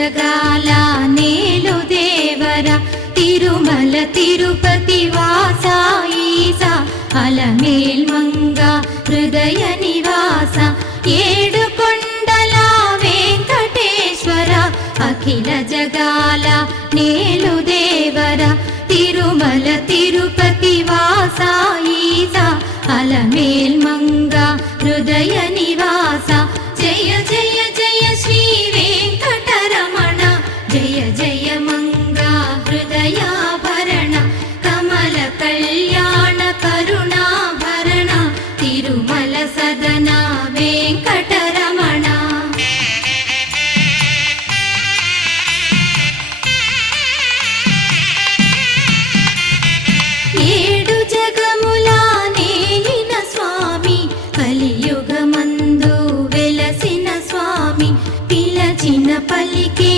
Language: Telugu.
జగాల నేలు దేవర తిరుమల తిరుపతి వాస ఈసా అలమేల్ మంగ హృదయ నివాస ఏడు కొండల వెంకటేశ్వర అఖిల జగాల నేలు దేవర తిరుమల తిరుపతి వాస ఈసా అలమేల్ మంగ హృదయ నివాస జయ జయ జయ శ్రీ వెంకటరమణ జయ జయ మంగ హృదయాభరణ కమల కళ్యాణ కరుణాభరణ తిరుమల సదన వెంకటరమణ ఏడు జగముల నేలిన స్వామి కలియుగమందు వెలసిన స్వామి పిలచిన పలికే